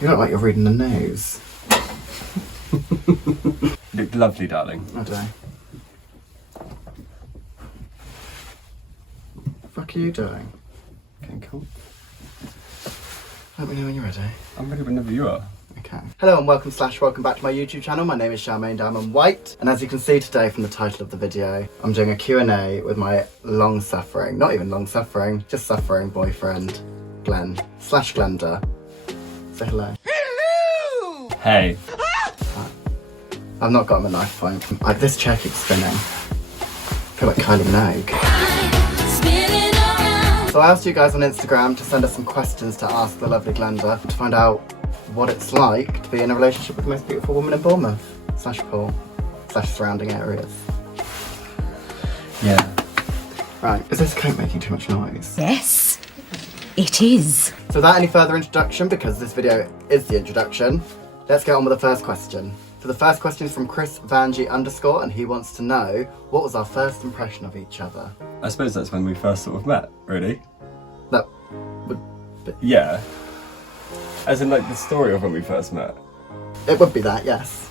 You look like you're reading the news. You look lovely, darling. I do. What the fuck are you doing? Okay, cool. Let me know when you're ready. I'm ready whenever you are. Okay. Hello and welcome back to my YouTube channel. My name is Charmaine Diamond White, and as you can see today from the title of the video, I'm doing a Q&A with my long-suffering, not even long-suffering, just suffering boyfriend, Glenda. Say hello. Hello! Hey. I've not got him a knife point. This chair keeps spinning. I feel like Kylie Minogue. So I asked you guys on Instagram to send us some questions to ask the lovely Glenda to find out what it's like to be in a relationship with the most beautiful woman in Bournemouth, /Poole, /surrounding areas. Yeah. Right, is this coat making too much noise? Yes, it is. So without any further introduction, because this video is the introduction, let's get on with the first question. So the first question is from Chris Vanji _, and he wants to know, what was our first impression of each other? I suppose that's when we first sort of met, really. That would be... Yeah. As in, like, the story of when we first met. It would be that, yes.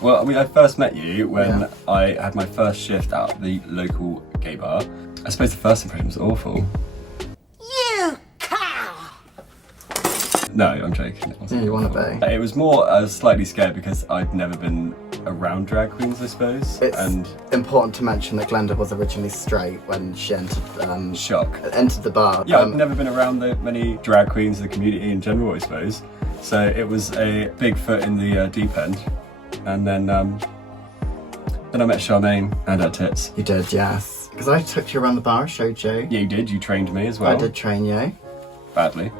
Well, I mean, I first met you when I had my first shift at the local gay bar. I suppose the first impression was awful. You cow! No, I'm joking. It wasn't Yeah, you want awful. to be. It was more, I was slightly scared because I'd never been around drag queens, I suppose. It's important to mention that Glenda was originally straight when she entered the bar. Yeah, I've never been around many drag queens in the community in general, I suppose. So it was a big foot in the deep end. And then I met Charmaine and her tits. You did, yes. Because I took you around the bar, showed you. Yeah, you did. You trained me as well. I did train you. Badly.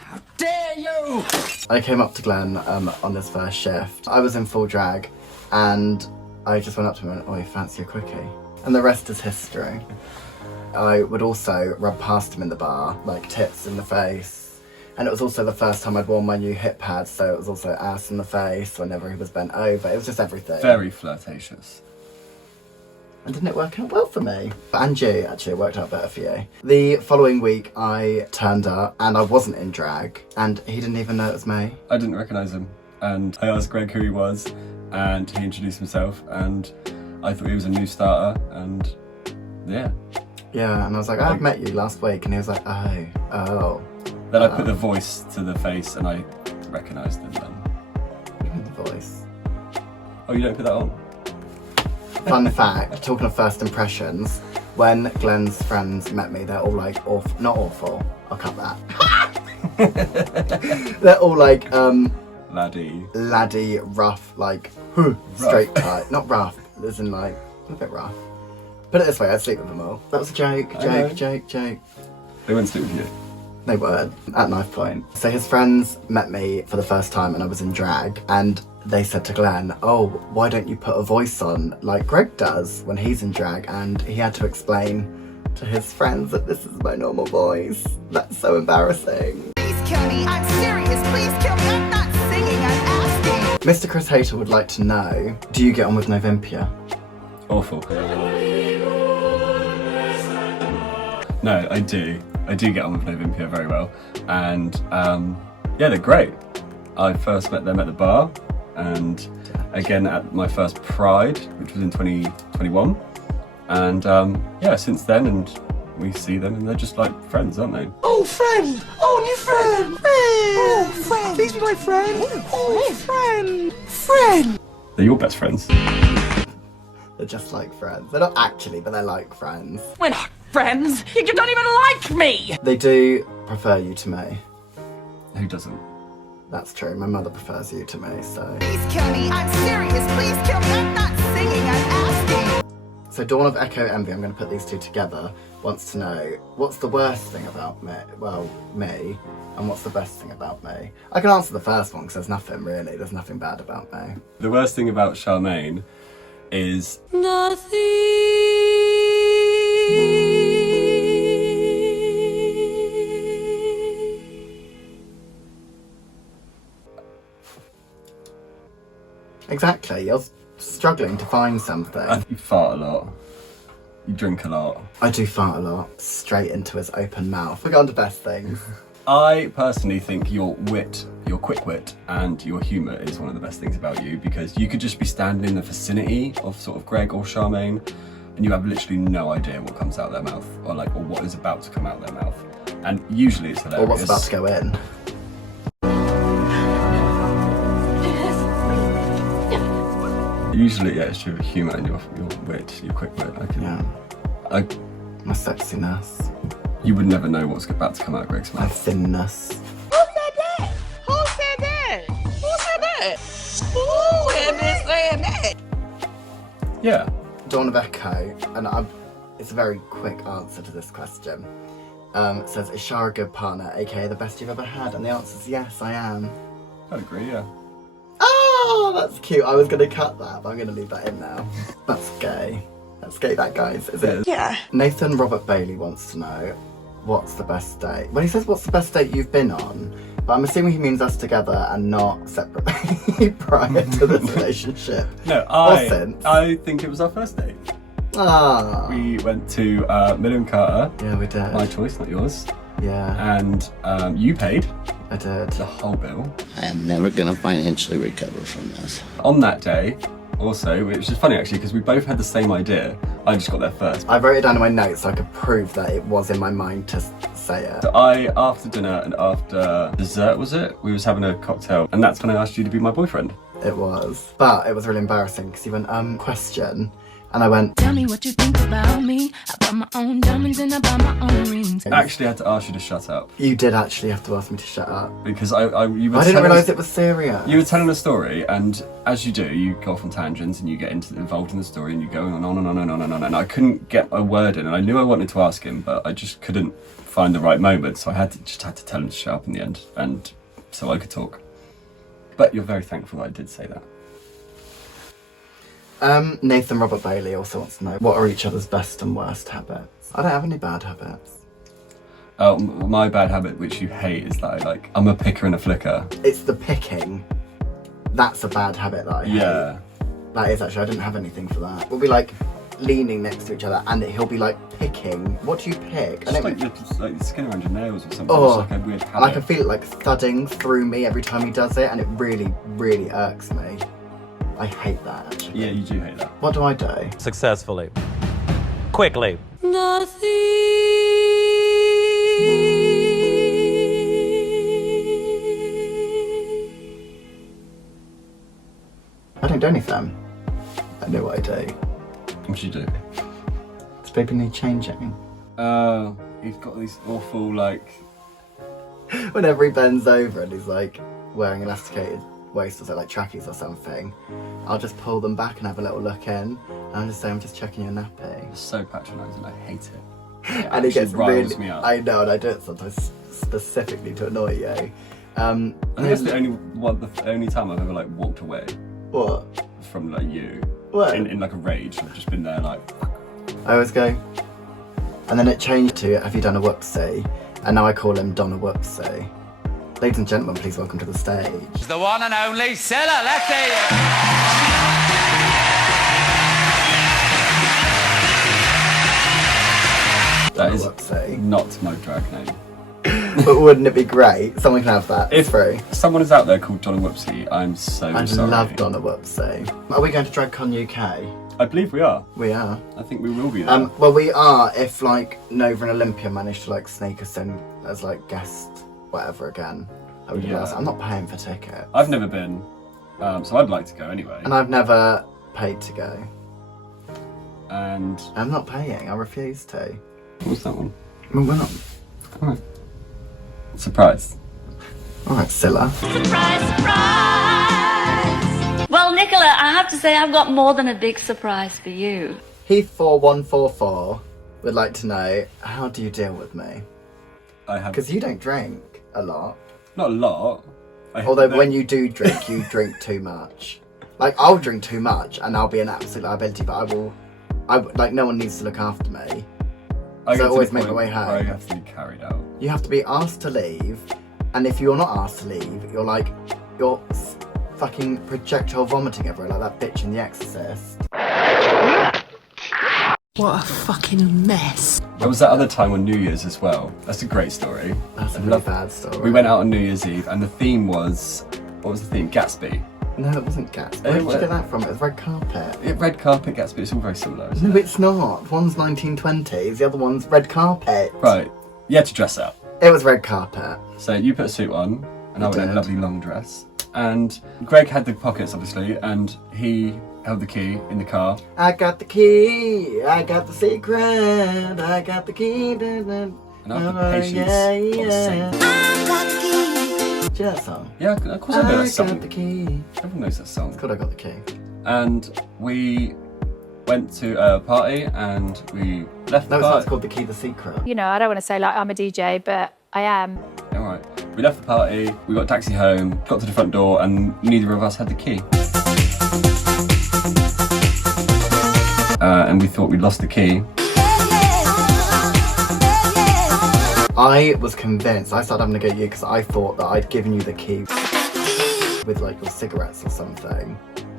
How dare you! I came up to Glenn on this first shift. I was in full drag and I just went up to him and went, "Oh, fancy a quickie?" And the rest is history. I would also rub past him in the bar, like tits in the face. And it was also the first time I'd worn my new hip pads, so it was also ass in the face whenever he was bent over. It was just everything. Very flirtatious. And didn't it work out well for me? And you, actually, it worked out better for you. The following week, I turned up and I wasn't in drag, and he didn't even know it was me. I didn't recognise him, and I asked Greg who he was, and he introduced himself, and I thought he was a new starter, and yeah. Yeah, and I was like, I've met you last week, and he was like, oh. Then I put the voice to the face, and I recognised him then. The voice. Oh, you don't put that on? Fun fact, talking of first impressions, when Glenn's friends met me, they're all like, not awful, I'll cut that. They're all like, laddie, rough, like, straight cut. Not rough, as in like, a bit rough. Put it this way, I'd sleep with them all. That was a joke. They wouldn't sleep with you. They were, at knife point. So his friends met me for the first time and I was in drag, and they said to Glenn, "Oh, why don't you put a voice on like Greg does when he's in drag?" And he had to explain to his friends that this is my normal voice. That's so embarrassing. Please kill me, I'm serious, please kill me, I'm not singing, I'm asking. Mr. Chris Hater would like to know, do you get on with Novimpia? Awful. No, I do. I do get on with Novimpia very well. And yeah, they're great. I first met them at the bar, and again at my first Pride, which was in 2021. And yeah, since then, and we see them and they're just like friends, aren't they? Oh, friend! Oh, new friend! Oh, friend! Please be my friend! Oh, friend! Friend! They're your best friends. They're just like friends. They're not actually, but they're like friends. We're not friends. You don't even like me. They do prefer you to me. Who doesn't? That's true. My mother prefers you to me, so. Please kill me, I'm serious, please kill me, I'm not singing, I'm asking. So Dawn of Echo Envy, I'm going to put these two together, wants to know, what's the worst thing about me? Well, me. And what's the best thing about me? I can answer the first one because there's nothing really. There's nothing bad about me. The worst thing about Charmaine is Nothing. Exactly. You're struggling to find something. you fart a lot. You drink a lot. I do fart a lot. Straight into his open mouth. We got on to best things. I personally think your wit, your quick wit, and your humour is one of the best things about you, because you could just be standing in the vicinity of sort of Greg or Charmaine, and you have literally no idea what comes out of their mouth, or what is about to come out of their mouth. And usually it's hilarious. Or what's about to go in. Usually, yeah, it's your humour and your wit, your quick wit. My sexiness. You would never know what's about to come out of Greg's My mouth. thinness. Who said that? Who said that? Who said that? Who had been saying that? Yeah. Dawn of Echo, and it's a very quick answer to this question. It says, is Shara a good partner, aka the best you've ever had? And the answer is yes, I am. I'd agree, yeah. Oh, that's cute. I was going to cut that, but I'm going to leave that in now. That's gay. That's gay, that, guys, is it? Yeah. Nathan Robert Bailey wants to know, what's the best date? Well, he says, what's the best date you've been on? But I'm assuming he means us together and not separately prior to this relationship. No, Or since. I think it was our first date. Ah. We went to Million Carter. Yeah, we did. My choice, not yours. Yeah, And you paid I did. the whole bill. I am never gonna financially recover from this. On that day, also, which is funny actually, because we both had the same idea. I just got there first. I wrote it down in my notes so I could prove that it was in my mind to say it. So after dinner and after dessert, was it? We was having a cocktail, and that's when I asked you to be my boyfriend. It was. But it was really embarrassing because he went, question. And I went, Tell me what you think about me. I buy my own diamonds and I buy my own rings. I actually had to ask you to shut up you did actually have to ask me to shut up. because you were I didn't telling realise us- it was serious. You were telling a story, and as you do, you go off on tangents and you get involved in the story, and you go on and on and on and on and on. And I couldn't get a word in, and I knew I wanted to ask him, but I just couldn't find the right moment. So I had to tell him to shut up in the end, and so I could talk. But you're very thankful that I did say that. Nathan Robert Bailey also wants to know, what are each other's best and worst habits? I don't have any bad habits. My bad habit, which you hate, is that I'm a picker and a flicker. It's the picking. That's a bad habit that I hate. Yeah. That is actually, I didn't have anything for that. We'll be leaning next to each other and he'll be picking. What do you pick? Just the skin around your nails or something. Oh, It's a weird habit. and I can feel it thudding through me every time he does it, and it really, really irks me. I hate that actually. Yeah, you do hate that. What do I do? Successfully. Quickly. I don't do anything. I know what I do. What do you do? Does baby need changing? He's got these awful Whenever he bends over and he's wearing elasticated waist or so, trackies or something, I'll just pull them back and have a little look in, and I'll just say, I'm just checking your nappy. It's so patronising. I hate it. And he actually gets riles really. me up. I know, and I do it sometimes specifically to annoy you. I think that's the only time I've ever walked away What? from you. What? In a rage. I've just been there I always go, and then it changed to, have you done a whoopsie? And now I call him Donna Whoopsie. Ladies and gentlemen, please welcome to the stage. The one and only Silla. Let's see it. That is Whoopsie. not my drag name. But wouldn't it be great? Someone can have that. It's free. Someone is out there called Donna Whoopsie, I'm so I sorry. love Donna Whoopsie. Are we going to DragCon UK? I believe we are. We are. I think we will be there. Well, we are if Nova and Olympia manage to sneak us in as guest whatever again. I would Yeah. I'm not paying for tickets. I've never been, so I'd like to go anyway. And I've never paid to go. And I'm not paying. I refuse to. what was that one? Well, we're not. Alright. Surprise. All right, Scylla. Surprise, surprise! Well, Nicola, I have to say I've got more than a big surprise for you. Heath4144 would like to know, how do you deal with me? I have Because you don't drink a lot. not a lot. Although when you do drink, you drink too much. I'll drink too much and I'll be an absolute liability, but no one needs to look after me. I so get to always the make my point way where I home. have to be carried out. You have to be asked to leave, and if you're not asked to leave, you're fucking projectile vomiting everywhere like that bitch in The Exorcist. What a fucking mess. There was that other time on New Year's as well. That's a great story. That's a I really love- bad story. We went out on New Year's Eve and the theme was, what was the theme? Gatsby. No, it wasn't Gatsby. Where did you was- get that from? It was red carpet. Red carpet, Gatsby, it's all very similar, isn't No, it? it's not. One's 1920s, the other one's red carpet. Right, you had to dress up. It was red carpet. So you put a suit on, and I went in a did. lovely long dress. And Greg had the pockets, obviously, and he held the key in the car. I got the key, I got the secret, I got the key. And I have the patience of a saint. Do you know that song? Yeah, of course I know that I song. got the key. Everyone knows that song. It's called I Got the Key. And we went to a party, and we left No, the it's party. called The Key, The Secret. You know, I don't want to say like I'm a DJ, but I am. Alright. We left the party, we got a taxi home, got to the front door, and neither of us had the key. And we thought we'd lost the key. I was convinced, I started having to go at you because I thought that I'd given you the key with like your cigarettes or something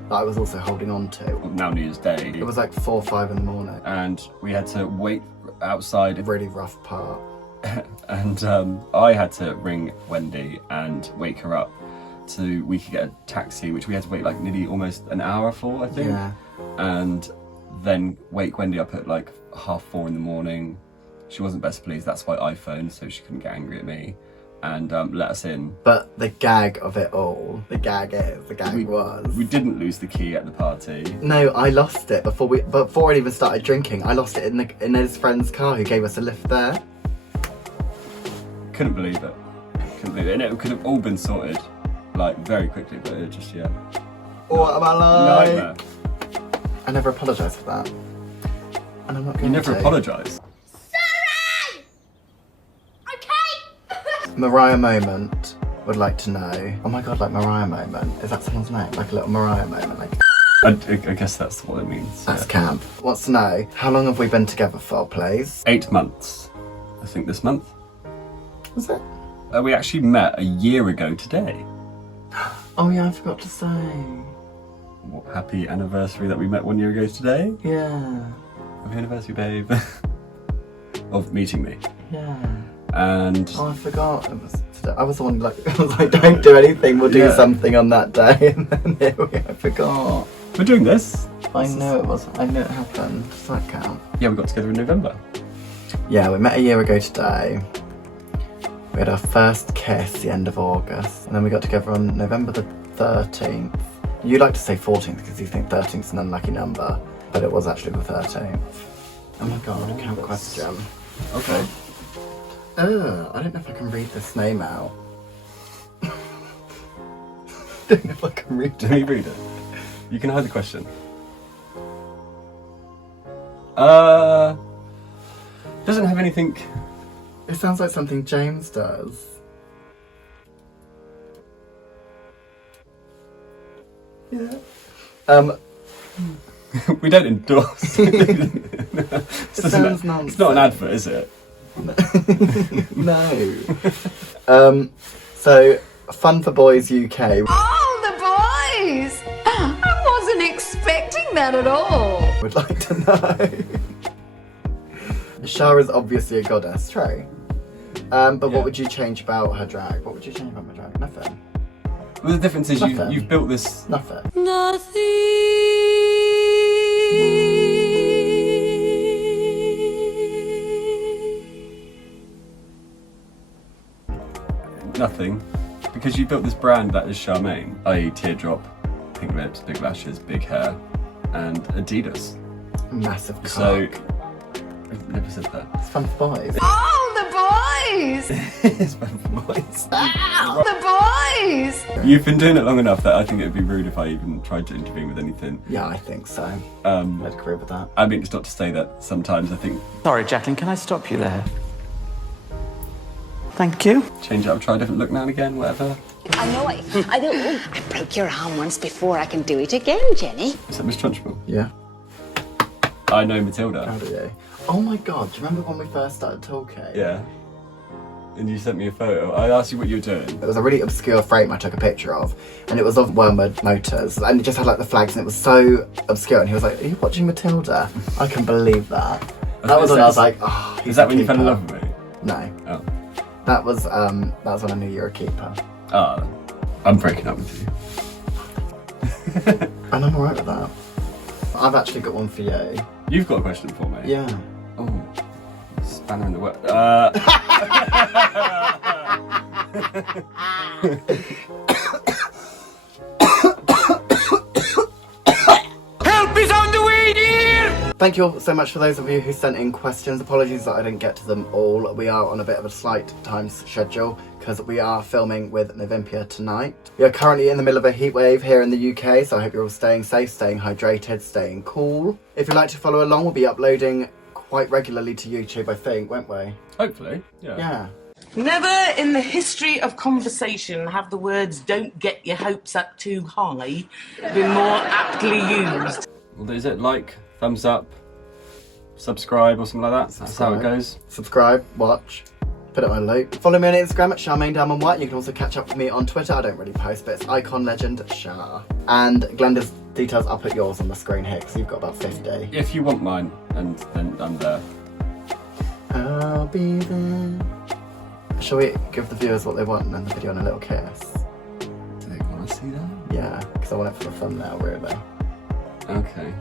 that I was also holding on to. Now New Year's Day. It was like 4 or 5 in the morning. And we had to wait outside. A really rough part. And I had to ring Wendy and wake her up so we could get a taxi, which we had to wait like nearly almost an hour for, I think. Yeah. And then wake Wendy up at like 4:30 in the morning. She wasn't best pleased, that's why I phoned, so she couldn't get angry at me, and let us in. But the gag of it all, the gag was. We didn't lose the key at the party. No, I lost it before I even started drinking. I lost it in his friend's car who gave us a lift there. Couldn't believe it. And it could have all been sorted like very quickly, but it just, yeah. What am I like? Nightmare. I never apologised for that. And I'm not going You never to. apologised. Mariah moment would like to know. Oh my god, like Mariah moment. Is that someone's name? Like a little Mariah moment? Like I guess that's what it means. that's yeah. camp. Wants to know, how long have we been together for, please? 8 months, I think, this month. Was it? We actually met a year ago today. Oh yeah, I forgot to say. What happy anniversary that we met 1 year ago today. Yeah. Happy anniversary, babe. Of meeting me. Yeah. And Oh, I forgot. It was today. I was the one like, I was like, don't do anything, we'll do Yeah. something on that day. And then here I forgot. we're doing this. I know it was. I know it happened. Does that count? Yeah, we got together in November. Yeah, we met a year ago today. We had our first kiss the end of August, and then we got together on November the 13th. You like to say 14th because you think 13th is an unlucky number, but it was actually the 13th. Oh my god, count question. Okay. I don't know if I can read this name out. Don't know if I can read Let it. me read it. You can hide the question. Doesn't have anything. It sounds like something James does. Yeah. We don't endorse. sounds It's not an advert, is it? No. So, Fun for Boys UK. Oh, the boys! I wasn't expecting that at all. Would like to know. Shah is obviously a goddess, true. But Yeah. what would you change about her drag? What would you change about my drag? Nothing. Well, the difference is Nothing. you've built this. Nothing. Nothing. Because you built this brand that is Charmaine, i.e. teardrop, pink lips, big lashes, big hair, and Adidas. Massive cock. So, I've never said that. It's Fun for Boys. Oh, the boys! It's fun for boys. The boys! You've been doing it long enough that I think it would be rude if I even tried to intervene with anything. Yeah, I think so. Um, I'd agree with that. I mean, it's not to say that sometimes I think Sorry, Jacqueline, can I stop you there? Thank you. change it up, try a different look now and again, whatever. I know I broke your arm once before. I can do it again, Jenny. Is that Miss Trunchbull? Yeah. I know Matilda. How do you? Oh my god, do you remember when we first started talking? Yeah. And you sent me a photo. I asked you what you were doing. It was a really obscure frame I took a picture of, and it was of Wormwood Motors, and it just had like the flags, and it was so obscure. And he was like, "Are you watching Matilda?" I can believe that. That was when I was like, "Oh." Is that when you fell in love with me? No. Oh. That was when I knew you were a keeper. Oh, I'm breaking up with you. And I'm alright with that. I've actually got one for you. You've got a question for me? Yeah. Oh, spanner in the works. Help is on the way, dear! Thank you all so much for those of you who sent in questions. Apologies that I didn't get to them all. We are on a bit of a slight time schedule because we are filming with Novimpia tonight. We are currently in the middle of a heat wave here in the UK, so I hope you're all staying safe, staying hydrated, staying cool. If you'd like to follow along, we'll be uploading quite regularly to YouTube, I think, won't we? Hopefully, yeah. Yeah. Never in the history of conversation have the words "don't get your hopes up too high" been more aptly used. Well, is it like, thumbs up, subscribe or something like that? That's how it goes. Subscribe, watch, put it on a loop. Follow me on Instagram at Charmaine White. You can also catch up with me on Twitter. I don't really post, but it's Icon Legend Char. And Glenda's details, I'll put yours on the screen here because you've got about 50. If you want mine, and then I'm there. I'll be there. Shall we give the viewers what they want and then the video on a little kiss? Do they want to see that? Yeah, because I want it for the thumbnail, really. Okay.